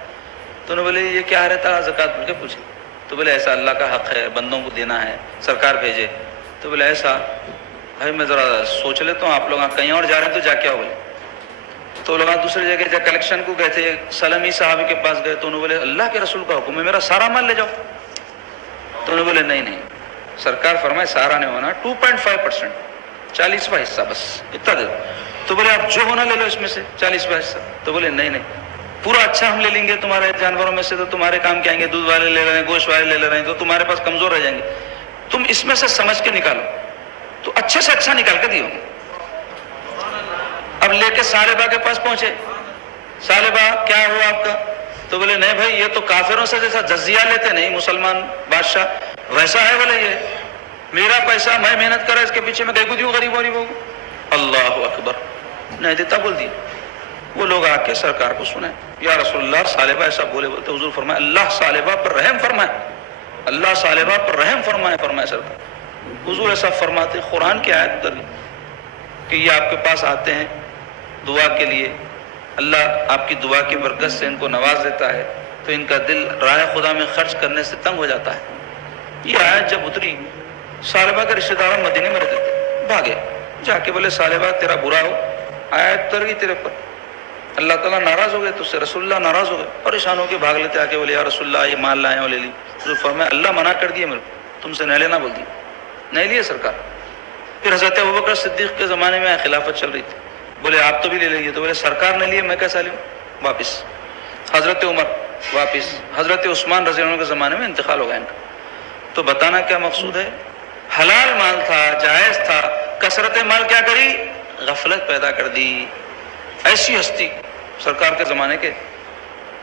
تو انہوں نے بولے یہ کیا رہتا زکوٰۃ بول کے پوچھے، تو بولے ایسا اللہ کا حق ہے، بندوں کو دینا ہے، سرکار بھیجے۔ تو بولے ایسا، بھائی میں ذرا سوچ لیتا ہوں، آپ لوگ کہیں اور جا رہے ہیں تو جا کے آؤ بولے۔ تو لوگ دوسری جگہ جا کلیکشن کو گئے تھے، سلمی صحابی کے پاس گئے، تو انہوں نے بولے اللہ کے رسول کا حکم ہے میرا سارا مال لے جاؤ۔ تو انہوں نے بولے نہیں نہیں، سرکار فرمائے سارا نہیں ہونا، 2.5%، 40واں حصہ بس اتنا دے دو۔ تو بولے آپ جو ہونا لے لو اس میں سے 40واں حصہ۔ تو بولے نہیں نہیں، پورا اچھا ہم لے لیں گے تمہارے جانوروں میں سے، تو تمہارے کام کے آئیں گے، دودھ والے لے رہے ہیں، گوشت والے لے رہے ہیں، تو تمہارے پاس کمزور رہ جائیں گے، تم اس میں سے سمجھ کے نکالو۔ تو اچھے سے اچھا نکال کے دیو۔ اب لے کے ثعلبہ کے پاس پہنچے، ثعلبہ کیا ہوا آپ کا؟ تو بولے نہیں بھائی یہ تو کافروں سے جیسا جزیہ لیتے نہیں مسلمان بادشاہ ویسا ہے، بولے یہ میرا پیسہ میں محنت کرا اس کے پیچھے میں کہیں کو دیوں غریب غریبوں کو۔ اللہ اکبر، نہیں دیتا بول دیا۔ وہ لوگ آ کے سرکار کو سنیں یا رسول اللہ ثعلبہ ایسا بولے، بولتے حضور فرمائے اللہ ثعلبہ پر رحم فرمائے، اللہ ثعلبہ پر رحم فرمائے، فرمائے سرکار۔ حضور ایسا فرماتے، قرآن کی آیت اتر کہ یہ آپ کے پاس آتے ہیں دعا کے لیے، اللہ آپ کی دعا کی برکت سے ان کو نواز دیتا ہے، تو ان کا دل راہ خدا میں خرچ کرنے سے تنگ ہو جاتا ہے۔ یہ آیت جب اتری، ثعلبہ کے رشتہ دار مدینے میں رہتے تھے، بھاگے جا کے بولے ثعلبہ تیرا برا ہو، آیت اتر گئی تیرے پر، اللہ تعالیٰ ناراض ہو گئے تجھ سے، رسول اللہ ناراض ہو گئے، پریشان ہو کے بھاگ لیتے، آ کے بولے یا رسول اللہ یہ مال لائے ہو لے لی۔ تو فرمایا اللہ منع کر دیے میرے کو، تم سے نہیں لینا بول دیا، نہیں لیے سرکار۔ پھر حضرت ابوبکر صدیق کے زمانے میں خلافت چل رہی تھی، بولے آپ تو بھی لے لیجیے، تو بولے سرکار نے لیے میں کیسا لوں، واپس۔ حضرت عمر واپس، حضرت عثمان رضی اللہ عنہ کے زمانے میں انتقال ہو گیا ان کا۔ تو بتانا کیا مقصود ہے، حلال مال تھا، جائز تھا، کثرت مال کیا کری، غفلت پیدا کر دی۔ ایسی ہستی سرکار کے زمانے کے،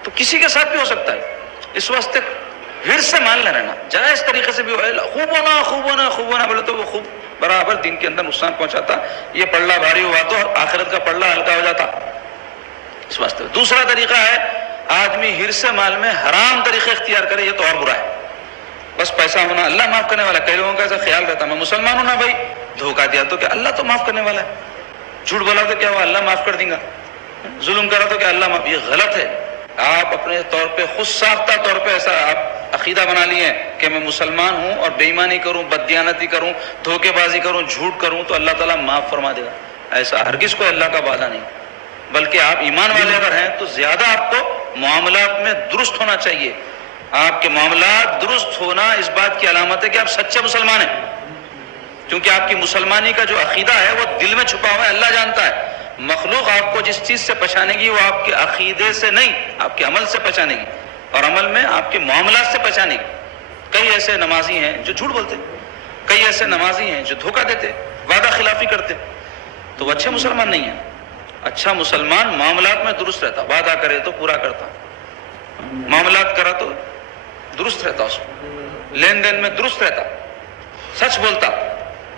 تو کسی کے ساتھ بھی ہو سکتا ہے، اس واسطے ہر سے مال نہ رہنا، جائز طریقے سے بھی خوب ہونا خوب ہونا خوب ہونا بولے تو وہ خوب برابر دین کے اندر نقصان پہنچاتا، یہ پلڑا بھاری ہوا تو آخرت کا پلڑا ہلکا ہو جاتا، اس واسطے۔ دوسرا طریقہ ہے آدمی ہرس مال میں حرام طریقے اختیار کرے، یہ تو اور برا ہے۔ بس پیسہ ہونا اللہ معاف کرنے والا، کئی لوگوں کا ایسا خیال رہتا میں مسلمان ہوں نا بھائی، دھوکہ دیا تو کیا اللہ تو معاف کرنے والا ہے، جھوٹ بولا تو کیا ہوا اللہ معاف کر دیں گا، ظلم کرا تو کیا اللہ معاف، یہ غلط ہے۔ آپ اپنے طور پہ خود ساختہ طور پہ ایسا آپ عقیدہ بنا لیے ہیں کہ میں مسلمان ہوں اور بے ایمانی کروں، بددیانتی کروں، دھوکے بازی کروں، جھوٹ کروں تو اللہ تعالیٰ معاف فرما دے گا، ایسا ہرگز کوئی اللہ کا وعدہ نہیں۔ بلکہ آپ ایمان والے اگر ہیں تو زیادہ آپ کو معاملات میں درست ہونا چاہیے۔ آپ کے معاملات درست ہونا اس بات کی علامت ہے کہ آپ سچے مسلمان ہیں، کیونکہ آپ کی مسلمانی کا جو عقیدہ ہے وہ دل میں چھپا ہوا ہے، اللہ جانتا ہے۔ مخلوق آپ کو جس چیز سے پہچانے گی وہ آپ کے عقیدے سے نہیں، آپ کے عمل سے پہچانے گی، اور عمل میں آپ کے معاملات سے پہچانے گی۔ کئی ایسے نمازی ہیں جو جھوٹ بولتے، کئی ایسے نمازی ہیں جو دھوکہ دیتے، وعدہ خلافی کرتے، تو وہ اچھے مسلمان نہیں ہیں۔ اچھا مسلمان معاملات میں درست رہتا، وعدہ کرے تو پورا کرتا، معاملات کرا تو درست رہتا، اس کو لین دین میں درست رہتا، سچ بولتا۔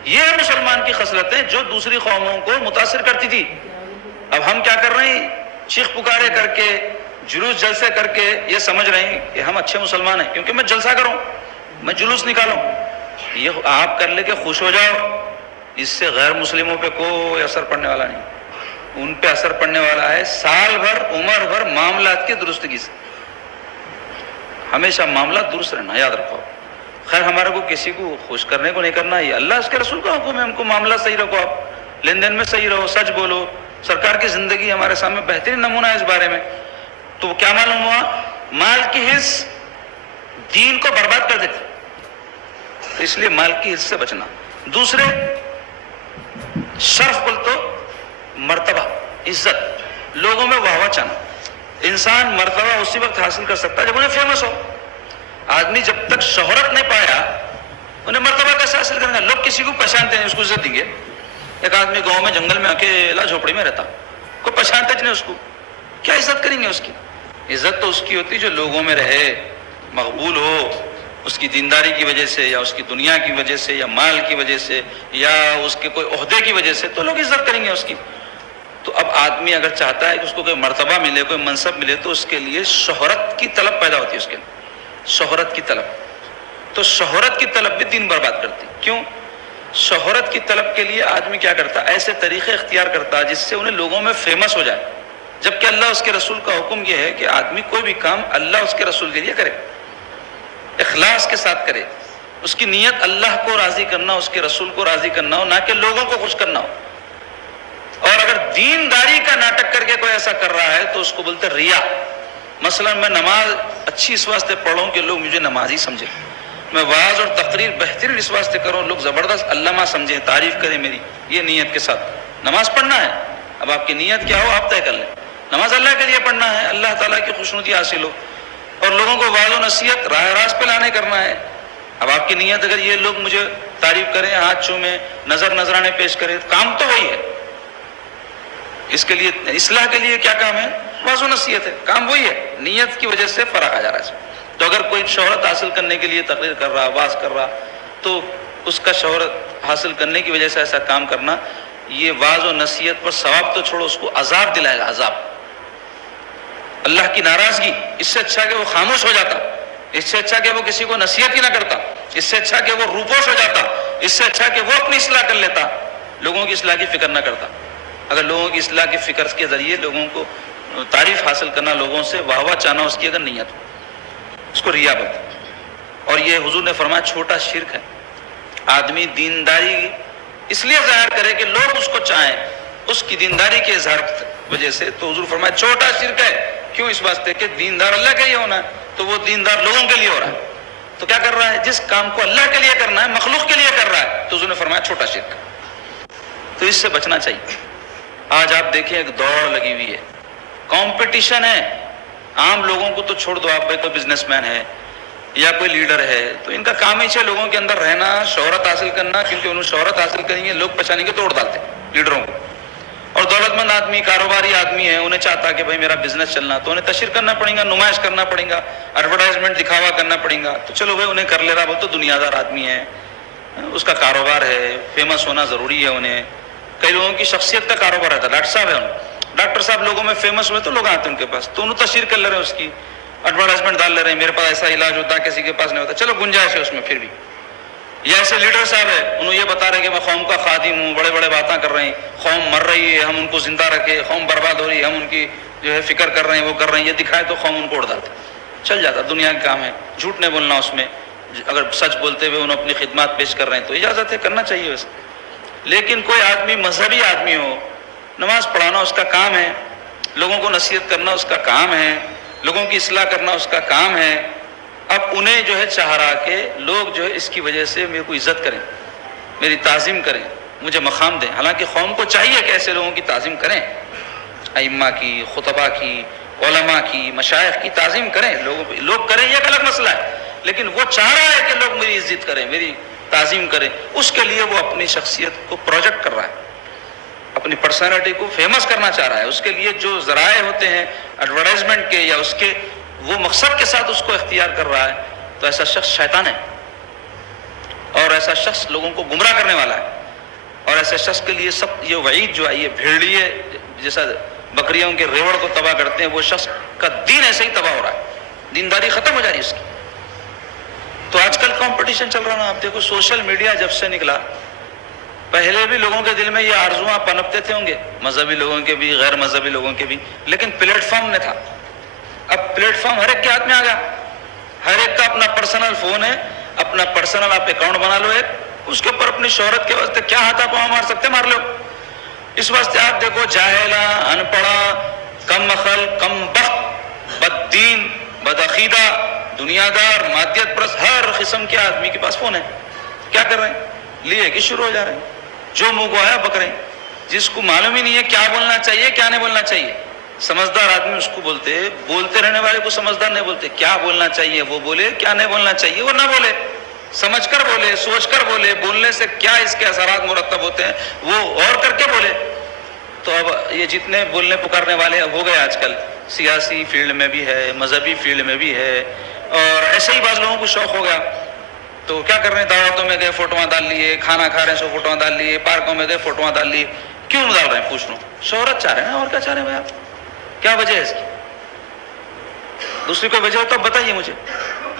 یہ مسلمان کی خصلتیں جو دوسری قوموں کو متاثر کرتی تھی۔ اب ہم کیا کر رہے ہیں، چیخ پکارے کر کے، جلوس جلسے کر کے یہ سمجھ رہے ہیں کہ ہم اچھے مسلمان ہیں کیونکہ میں جلسہ کروں، میں جلوس نکالوں۔ یہ آپ کر لے کے خوش ہو جاؤ، اس سے غیر مسلموں پہ کوئی اثر پڑنے والا نہیں۔ ان پہ اثر پڑنے والا ہے سال بھر عمر بھر معاملات کی درستگی سے۔ ہمیشہ معاملات درست رہنا، یاد رکھو۔ خیر ہمارے کو کسی کو خوش کرنے کو نہیں کرنا، یہ اللہ اس کے رسول کا حکم ہے، ہم کو معاملات صحیح رکھو، آپ لین دین میں صحیح رہو، سچ بولو۔ سرکار کی زندگی ہمارے سامنے بہترین نمونہ ہے اس بارے میں۔ تو کیا معلوم ہوا، مال کی حرص دین کو برباد کر دیتی، تو اس لیے مال کی حص سے بچنا. دوسرے شرف بول تو مرتبہ, عزت, لوگوں میں واہ واہ چاہنا. انسان مرتبہ اسی وقت حاصل کر سکتا ہے جب انہیں فیمس ہو. آدمی جب تک شہرت نہیں پایا انہیں مرتبہ کیسے حاصل کریں گے؟ لوگ کسی کو پہچانتے ہیں اس کو عزت دیں گے. ایک آدمی گاؤں میں جنگل میں اکیلا جھوپڑی میں رہتا, کوئی پہچانتے نہیں اس کو, کیا عزت کریں گے اس کی؟ عزت تو اس کی ہوتی جو لوگوں میں رہے, مقبول ہو, اس کی دینداری کی وجہ سے یا اس کی دنیا کی وجہ سے یا مال کی وجہ سے یا اس کے کوئی عہدے کی وجہ سے, تو لوگ عزت کریں گے اس کی. تو اب آدمی اگر چاہتا ہے کہ اس کو کوئی مرتبہ ملے, کوئی منصب ملے, تو اس کے لیے شہرت کی طلب پیدا ہوتی ہے. اس کے لیے شہرت کی طلب, تو شہرت کی طلب بھی دین برباد کرتی. کیوں؟ شہرت کی طلب کے لیے آدمی کیا کرتا ہے؟ ایسے طریقے اختیار کرتا ہے جس سے انہیں لوگوں میں فیمس ہو جائے, جبکہ اللہ اس کے رسول کا حکم یہ ہے کہ آدمی کوئی بھی کام اللہ اس کے رسول کے لیے کرے, اخلاص کے ساتھ کرے. اس کی نیت اللہ کو راضی کرنا, اس کے رسول کو راضی کرنا ہو, نہ کہ لوگوں کو خوش کرنا ہو. اور اگر دینداری کا ناٹک کر کے کوئی ایسا کر رہا ہے تو اس کو بولتے ریا. مثلا میں نماز اچھی اس واسطے پڑھوں کہ لوگ مجھے نمازی سمجھیں, میں واعظ اور تقریر بہترین اس واسطے کروں لوگ زبردست علامہ سمجھیں, تعریف کریں میری, یہ نیت کے ساتھ نماز پڑھنا ہے. اب آپ کی نیت کیا ہو آپ طے کر لیں. نماز اللہ کے لیے پڑھنا ہے, اللہ تعالیٰ کی خوشنودی حاصل ہو, اور لوگوں کو واعظ و نصیحت راہ راست پہ لانے کرنا ہے. اب آپ کی نیت اگر یہ لوگ مجھے تعریف کریں, ہاتھ چومیں, نذرانے پیش کریں, کام تو وہی ہے. اس کے لیے اصلاح کے لیے کیا کام ہے؟ واعظ و نصیحت ہے, کام وہی ہے. نیت کی وجہ سے فرق آ جا رہا ہے. تو اگر کوئی شہرت حاصل کرنے کے لیے تقریر کر رہا, واعظ کر رہا, تو اس کا شہرت حاصل کرنے کی وجہ سے ایسا کام کرنا, یہ واعظ و نصیحت پر ثواب تو چھوڑو, اس کو عذاب دلائے گا, عذاب, اللہ کی ناراضگی. اس سے اچھا کہ وہ خاموش ہو جاتا, اس سے اچھا کہ وہ کسی کو نصیحت ہی نہ کرتا, اس سے اچھا کہ وہ روپوش ہو جاتا, اس سے اچھا کہ وہ اپنی اصلاح کر لیتا, لوگوں کی اصلاح کی فکر نہ کرتا. اگر لوگوں کی اصلاح کی فکر کے ذریعے لوگوں کو تعریف حاصل کرنا, لوگوں سے واہ واہ چاہنا, اس کی اگر نیت ہو, اس کو ریا بولتے ہیں. اور یہ حضور نے فرمایا چھوٹا شرک ہے. آدمی دینداری اس لیے ظاہر کرے کہ لوگ اس کو چاہیں, اس کی دینداری کے اظہار کی وجہ سے, تو حضور فرمایا چھوٹا شرک ہے. کیوں؟ اس واسطے کہ دیندار اللہ کے لیے ہونا ہے, تو وہ دیندار لوگوں کے لیے ہو رہا ہے. تو کیا کر رہا ہے؟ جس کام کو اللہ کے لیے کرنا ہے, مخلوق کے لیے کر رہا ہے, تو حضور نے فرمایا چھوٹا شرک. تو اس سے بچنا چاہیے. آج آپ دیکھیں ایک دوڑ لگی ہوئی ہے, کمپٹیشن ہے. عام لوگوں کو تو چھوڑ دو, آپ بھائی کوئی بزنس مین ہے یا کوئی لیڈر ہے, تو ان کا کام ہی ہے لوگوں کے اندر رہنا, شہرت حاصل کرنا, کیونکہ انہوں شہرت حاصل کریں گے لوگ پہچانیں گے, توڑ ڈالتے ہیں لیڈروں کو. اور دولت مند آدمی, کاروباری آدمی ہے, انہیں چاہتا کہ بھائی میرا بزنس چلنا, تو انہیں تشہیر کرنا پڑے گا, نمائش کرنا پڑے گا, ایڈورٹائزمنٹ دکھاوا کرنا پڑے گا. تو چلو بھائی انہیں کر لے رہا, وہ تو دنیا دار آدمی ہے, اس کا کاروبار ہے, فیمس ہونا ضروری ہے انہیں. کئی لوگوں کی شخصیت کا کاروبار رہتا ہے, ڈاکٹر صاحب ہے, ڈاکٹر صاحب لوگوں میں فیمس ہوئے تو لوگ آتے ہیں ان کے پاس, تو انہوں تشہیر کر لے رہے ہیں, اس کی ایڈورٹائزمنٹ ڈال لے رہے ہیں, میرے پاس ایسا علاج ہوتا ہے کسی کے پاس نہیں ہوتا, چلو گنجائش ہے اس میں پھر بھی. یا ایسے لیڈر صاحب ہے, انہوں یہ بتا رہے کہ میں قوم کا خادم ہوں, بڑے بڑے باتیں کر رہے ہیں, قوم مر رہی ہے ہم ان کو زندہ رکھے, قوم برباد ہو رہی ہے ہم ان کی جو ہے فکر کر رہے ہیں, وہ کر رہے ہیں, یہ دکھائے تو قوم ان کو اڑ ڈالتے. چل جاتا, دنیا کا کام ہے, جھوٹ نہیں بولنا اس میں. اگر سچ بولتے ہوئے انہوں اپنی خدمات پیش کر رہے ہیں تو اجازت ہے, کرنا چاہیے ویسے. لیکن کوئی آدمی مذہبی آدمی ہو, نماز پڑھانا اس کا کام ہے, لوگوں کو نصیحت کرنا اس کا کام ہے, لوگوں کی اصلاح کرنا اس کا کام ہے. اب انہیں جو ہے چاہ رہا کہ لوگ جو ہے اس کی وجہ سے میرے کو عزت کریں, میری تعظیم کریں, مجھے مقام دیں. حالانکہ قوم کو چاہیے کہ ایسے لوگوں کی تعظیم کریں, ائمہ کی, خطبہ کی, علماء کی, مشائخ کی تعظیم کریں. لوگ کریں یہ ایک الگ مسئلہ ہے, لیکن وہ چاہ رہا ہے کہ لوگ میری عزت کریں, میری تعظیم کریں. اس کے لیے وہ اپنی شخصیت کو پروجیکٹ کر رہا ہے, اپنی پرسنالٹی کو فیمس کرنا چاہ رہا ہے. اس کے لیے جو ذرائع ہوتے ہیں ایڈورٹائزمنٹ کے یا اس کے, وہ مقصد کے ساتھ اس کو اختیار کر رہا ہے, تو ایسا شخص شیطان ہے, اور ایسا شخص لوگوں کو گمراہ کرنے والا ہے. اور ایسے شخص کے لیے سب یہ وعید جو آئی ہے, بھیڑیے جیسا بکریوں کے ریوڑ کو تباہ کرتے ہیں, وہ شخص کا دین ایسے ہی تباہ ہو رہا ہے, دینداری ختم ہو جا رہی ہے اس کی. تو آج کل کمپٹیشن چل رہا نا, آپ دیکھو سوشل میڈیا جب سے نکلا, پہلے بھی لوگوں کے دل میں یہ آرزوئیں پنپتے تھے ہوں گے, مذہبی لوگوں کے بھی, غیر مذہبی لوگوں کے بھی, لیکن پلیٹ فارم نے تھا. اب پلیٹ فارم ہر ایک کے ہاتھ میں آ گیا, ہر ایک کا اپنا پرسنل فون ہے, اپنا پرسنل آپ اکاؤنٹ بنا لو ایک, اس کے اوپر اپنی شہرت کے واسطے کیا ہاتھا پاؤں مار سکتے مار لو. اس واسطے آپ دیکھو جاہلا, ان پڑھا, کم عقل, کم بخت, بد دین, بد عقیدہ, دنیا دار, مادیت پرست, ہر قسم کے آدمی کے پاس فون ہے. کیا کر رہے ہیں؟ لیے کہ شروع ہو جا رہے ہیں، جو منہ کو آیا بک رہے ہیں، جس کو معلوم ہی نہیں ہے کیا بولنا چاہیے کیا نہیں بولنا چاہیے. سمجھدار آدمی اس کو بولتے رہنے والے کو سمجھدار نہیں بولتے. کیا بولنا چاہیے وہ بولے، کیا نہیں بولنا چاہیے وہ نہ بولے، سمجھ کر بولے، سوچ کر بولے، بولنے سے کیا اس کے اثرات مرتب ہوتے ہیں وہ غور کر کے بولے. تو اب یہ جتنے بولنے پکارنے والے ہو گئے آج کل، سیاسی فیلڈ میں بھی ہے، مذہبی فیلڈ میں بھی ہے، اور ایسے ہی بعض لوگوں کو شوق ہو گیا تو کیا کر رہے ہیں، دعوتوں میں گئے فوٹواں ڈال لیے، کھانا کھا رہے ہیں سو فوٹواں ڈال لیے، پارکوں میں گئے فوٹواں ڈال لیے. کیوں ڈال رہے ہیں پوچھ لوں؟ شہرت چاہ رہے ہیں، اور کیا چاہ رہے ہیں بھائی آپ؟ کیا وجہ ہے اس کی؟ دوسری کوئی وجہ ہو تو بتائیے مجھے.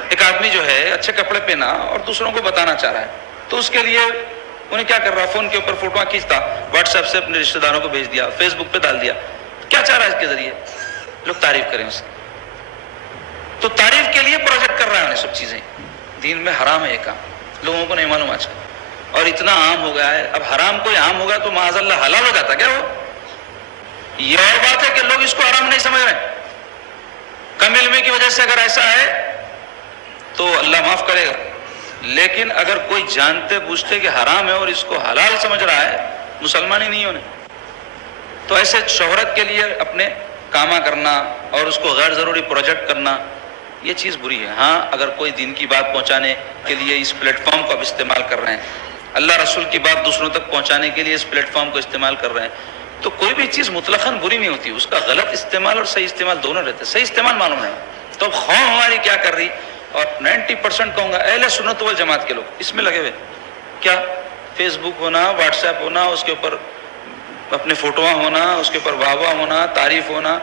ایک آدمی جو ہے اچھے کپڑے پہنا اور دوسروں کو بتانا چاہ رہا ہے تو اس کے لیے انہیں کیا کر رہا، فون کے اوپر فوٹوਆਂ کھینچتا، واٹس ایپ سے اپنے رشتہ داروں کو بھیج دیا، فیس بک پہ ڈال دیا. کیا چاہ رہا ہے اس کے ذریعے؟ لوگ تعریف کریں اس کی. تو تعریف کے لیے پروجیکٹ کر رہا ہے سب چیزیں. دین میں حرام ہے یہ کام، لوگوں کو نہیں معلوم آج کل، اور اتنا عام ہو گیا ہے. اب حرام کوئی عام ہوگا تو معاذ اللہ حلال ہو جاتا کیا وہ؟ یہ اور بات ہے کہ لوگ اس کو حرام نہیں سمجھ رہے. کم علمی کی وجہ سے اگر ایسا ہے تو اللہ معاف کرے گا، لیکن اگر کوئی جانتے بوجھتے کہ حرام ہے اور اس کو حلال سمجھ رہا ہے، مسلمان ہی نہیں ہونے. تو ایسے شہرت کے لیے اپنے کاماں کرنا اور اس کو غیر ضروری پروجیکٹ کرنا، یہ چیز بری ہے. ہاں اگر کوئی دین کی بات پہنچانے کے لیے اس پلیٹ فارم کو اب استعمال کر رہے ہیں، اللہ رسول کی بات دوسروں تک پہنچانے کے لیے اس پلیٹ فارم کو استعمال کر رہے ہیں، تو کوئی بھی چیز مطلقاً بری نہیں ہوتی، اس کا غلط استعمال اور صحیح استعمال دونوں رہتے ہیں. صحیح استعمال معلوم نہیں تو قوم ہماری کیا کر رہی، اور 90% کہوں گا اہل سنت والجماعت کے لوگ اس میں لگے ہوئے. کیا فیس بک ہونا، واٹس ایپ ہونا، اس کے اوپر اپنے فوٹوਆਂ ہونا، اس کے اوپر واہ واہ ہونا، تعریف ہونا،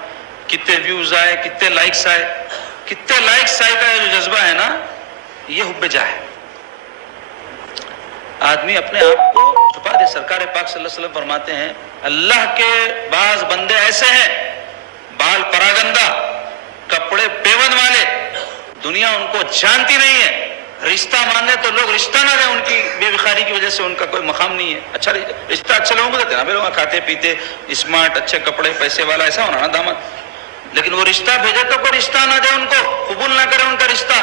کتنے ویوز آئے، کتنے لائکس آئے. کتنے لائکس آئے کا جو جذبہ ہے نا، یہ حب جاہ ہے. آدمی اپنے آپ کو چھپا دے. سرکار پاک صلی اللہ علیہ وسلم فرماتے ہیں اللہ کے بعض بندے ایسے ہیں، بال پراگندہ، کپڑے پیون والے، دنیا ان کو جانتی نہیں ہے. رشتہ ماننے تو لوگ رشتہ نہ دیں، ان کی بے بخاری کی وجہ سے ان کا کوئی مقام نہیں ہے. اچھا رشتہ اچھے لوگوں کو دیتے ہیں، لوگ کھاتے پیتے، اسمارٹ، اچھے کپڑے، پیسے والا، ایسا ہونا نا داماد. لیکن وہ رشتہ بھیجے تو کوئی رشتہ نہ دے، ان کو قبول نہ کرے ان کا رشتہ.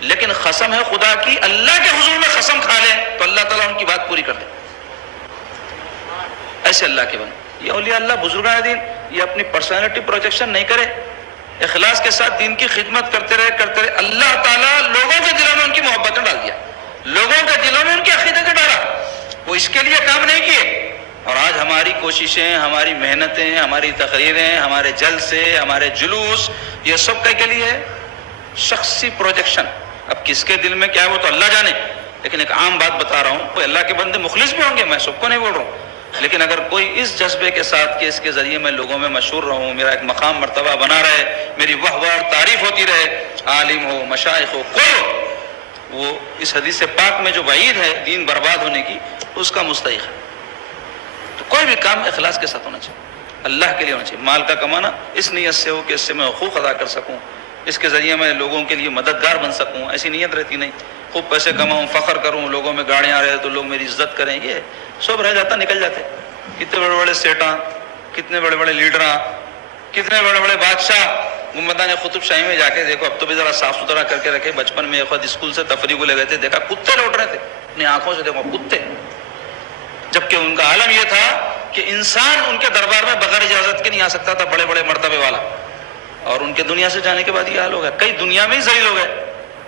لیکن قسم ہے خدا کی، اللہ کے حضور میں قسم کھا لیں تو اللہ تعالیٰ ان کی بات پوری کر دے. ایسے اللہ کے بندے، یہ اولیاء اللہ بزرگان دین، یہ اپنی پرسنالٹی پروجیکشن نہیں کرے، اخلاص کے ساتھ دین کی خدمت کرتے رہے. اللہ تعالیٰ لوگوں کے دلوں میں ان کی محبتیں ڈال دیا، لوگوں کے دلوں میں ان کی عقیدتیں ڈالا. وہ اس کے لیے کام نہیں کیے. اور آج ہماری کوششیں، ہماری محنتیں، ہماری تقریریں، ہمارے جلسے، ہمارے جلوس، یہ سب کے لیے ہے شخصی پروجیکشن. اب کس کے دل میں کیا ہے وہ تو اللہ جانے، لیکن ایک عام بات بتا رہا ہوں. کوئی اللہ کے بندے مخلص بھی ہوں گے، میں سب کو نہیں بول رہا ہوں، لیکن اگر کوئی اس جذبے کے ساتھ کہ اس کے ذریعے میں لوگوں میں مشہور رہوں، میرا ایک مقام مرتبہ بنا رہے، میری واہ واہ اور تعریف ہوتی رہے، عالم ہو، مشائخ ہو، کوئی ہو، وہ اس حدیث پاک میں جو وعید ہے دین برباد ہونے کی، اس کا مستحق ہے. تو کوئی بھی کام اخلاص کے ساتھ ہونا چاہیے، اللہ کے لیے ہونا چاہیے. مال کا کمانا اس نیت سے ہو کہ اس سے میں حقوق ادا کر سکوں، اس کے ذریعے میں لوگوں کے لیے مددگار بن سکوں. ایسی نیت رہتی نہیں. خوب پیسے کماؤں، فخر کروں، لوگوں میں گاڑیاں آ رہے تو لوگ میری عزت کریں، یہ سب رہ جاتا، نکل جاتے. کتنے بڑے بڑے سیٹاں، کتنے بڑے بڑے لیڈراں، کتنے بڑے بڑے بادشاہ گنبدان قطب شاہی میں جا کے دیکھو، اب تو بھی ذرا صاف ستھرا کر کے رکھے. بچپن میں ایک وقت اسکول سے تفریح کو لے گئے تھے، دیکھا کتے لوٹ رہے تھے، اپنی آنکھوں سے دیکھو کتے. جبکہ ان کا عالم یہ تھا کہ انسان ان کے دربار میں بغیر اجازت کے نہیں آ سکتا تھا، بڑے بڑے مرتبے والا. اور ان کے دنیا سے جانے کے بعد یہ حال ہو گیا. کئی دنیا میں ہی ذلیل ہو گئے.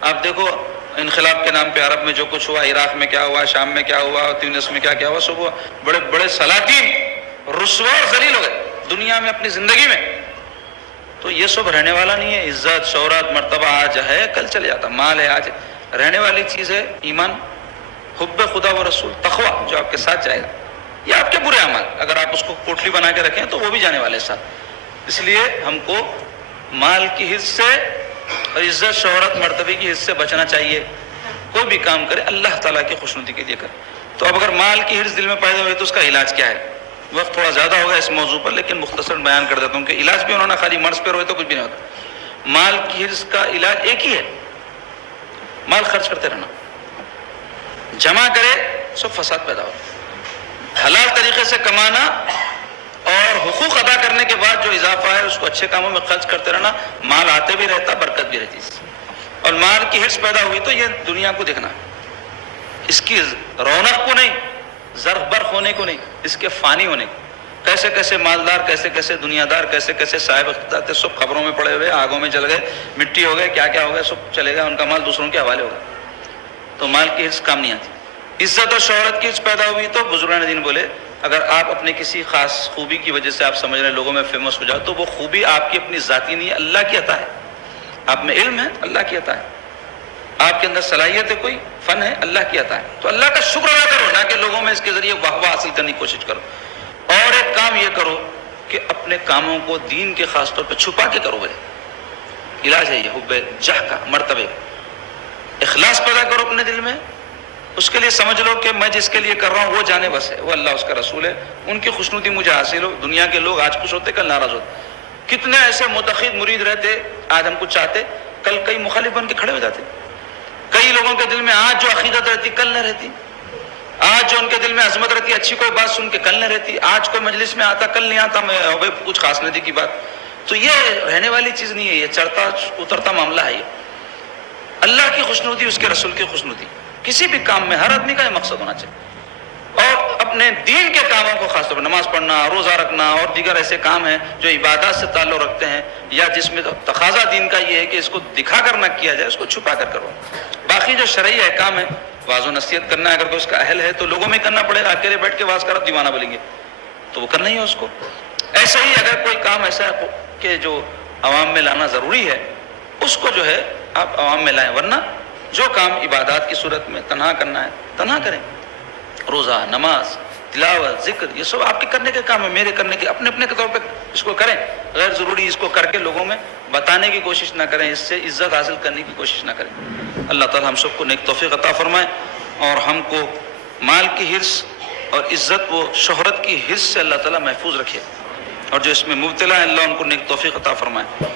آپ دیکھو انقلاب کے نام پہ عرب میں جو کچھ ہوا، عراق میں کیا ہوا، شام میں کیا ہوا، تیونس میں کیا ہوا، سب ہوا. بڑے بڑے سلاطین رسوا اور ذلیل ہو گئے دنیا میں اپنی زندگی میں. تو یہ سب رہنے والا نہیں ہے. عزت، شہرت، مرتبہ آج ہے کل چلے جاتا، مال ہے آج. رہنے والی چیز ہے ایمان، حب خدا و رسول، تقوی جو آپ کے ساتھ جائے گا. یہ آپ کے برے اعمال اگر آپ اس کو کوٹلی بنا کے رکھیں تو وہ بھی جانے والے ساتھ. اس لیے ہم کو مال کی حرص سے اور عزت، شہرت، مرتبے کی حرص سے بچنا چاہیے. کوئی بھی کام کرے اللہ تعالیٰ کی خوشنودی کے لیے کرے. تو اب اگر مال کی حرص دل میں پیدا ہوئی تو اس کا علاج کیا ہے؟ وقت تھوڑا زیادہ ہوگا اس موضوع پر، لیکن مختصر بیان کر دیتا ہوں کہ علاج بھی انہوں نے خالی مرض پہ روئے تو کچھ بھی نہیں ہوتا. مال کی حرص کا علاج ایک ہی ہے، مال خرچ کرتے رہنا. جمع کرے سب فساد پیدا ہوتا. حلال طریقے سے کمانا اور حقوق ادا کرنے کے بعد جو اضافہ ہے اس کو اچھے کاموں میں خرچ کرتے رہنا. مال آتے بھی رہتا، برکت بھی رہتی. اور مال کی حرص پیدا ہوئی تو یہ دنیا کو دیکھنا. اس کی رونق کو نہیں، زرخ برق ہونے کو نہیں، اس کے فانی ہونے کو. کیسے کیسے مالدار، کیسے کیسے دنیا دار، کیسے کیسے صاحب اختیار تھے، سب قبروں میں پڑے ہوئے، آگوں میں جل گئے، مٹی ہو گئے، کیا کیا ہو گیا، سب چلے گئے، ان کا مال دوسروں کے حوالے ہو گیا. تو مال کی حرص کام نہیں آتی. عزت اور شہرت کی حرص پیدا ہوئی تو بزرگان دین بولے اگر آپ اپنے کسی خاص خوبی کی وجہ سے آپ سمجھ رہے ہیں لوگوں میں فیمس ہو جاؤ تو وہ خوبی آپ کی اپنی ذاتی نہیں ہے، اللہ کی عطا ہے. آپ میں علم ہے، اللہ کی عطا ہے. آپ کے اندر صلاحیت ہے، کوئی فن ہے، اللہ کی عطا ہے. تو اللہ کا شکر ادا کرو، نہ کہ لوگوں میں اس کے ذریعے واہ واہ حاصل کرنے کی کوشش کرو. اور ایک کام یہ کرو کہ اپنے کاموں کو دین کے خاص طور پہ چھپا کے کرو. بھائی علاج ہے یہ حب جاہ کا، مرتبے اخلاص پیدا کرو اپنے دل میں. اس کے لیے سمجھ لو کہ میں جس کے لیے کر رہا ہوں وہ جانے بس ہے، وہ اللہ اس کا رسول ہے، ان کی خوشنودی مجھے حاصل ہو. دنیا کے لوگ آج خوش ہوتے کل ناراض ہوتے. کتنے ایسے متخذ مرید رہتے آج ہم کچھ چاہتے کل کئی مخالف بن کے کھڑے ہو جاتے. کئی لوگوں کے دل میں آج جو عقیدت رہتی کل نہ رہتی. آج جو ان کے دل میں عظمت رہتی، اچھی کوئی بات سن کے کل نہ رہتی. آج کوئی مجلس میں آتا کل نہیں آتا، میں کچھ خاص ندی کی بات. تو یہ رہنے والی چیز نہیں ہے، یہ چڑھتا اترتا معاملہ ہے. یہ اللہ کی خوشنودی، اس کے رسول کی خوشنودی کسی بھی کام میں ہر آدمی کا یہ مقصد ہونا چاہیے. اور اپنے دین کے کاموں کو خاص طور پر نماز پڑھنا، روزہ رکھنا اور دیگر ایسے کام ہیں جو عبادات سے تعلق رکھتے ہیں یا جس میں تقاضا دین کا یہ ہے کہ اس کو دکھا کر نہ کیا جائے، اس کو چھپا کر کرو. باقی جو شرعی احکام ہے، واضح و نصیحت کرنا ہے، اگر کوئی اس کا اہل ہے تو لوگوں میں کرنا پڑے گا. اکیلے بیٹھ کے واز کرا دیوانہ بولیں گے تو وہ کرنا ہی ہے اس کو. ایسا ہی اگر کوئی کام ایسا ہے کہ جو عوام میں لانا ضروری ہے، اس کو جو ہے آپ عوام میں لائیں. ورنہ جو کام عبادات کی صورت میں تنہا کرنا ہے تنہا کریں. روزہ، نماز، تلاوت، ذکر، یہ سب آپ کے کرنے کے کام ہے، میرے کرنے کے، اپنے اپنے کے طور پہ اس کو کریں. غیر ضروری اس کو کر کے لوگوں میں بتانے کی کوشش نہ کریں، اس سے عزت حاصل کرنے کی کوشش نہ کریں. اللہ تعالی ہم سب کو نیک توفیق عطا فرمائے اور ہم کو مال کی حرص اور عزت و شہرت کی حرص سے اللہ تعالی محفوظ رکھے، اور جو اس میں مبتلا ہیں اللہ ان کو نیک توفیق عطا فرمائے.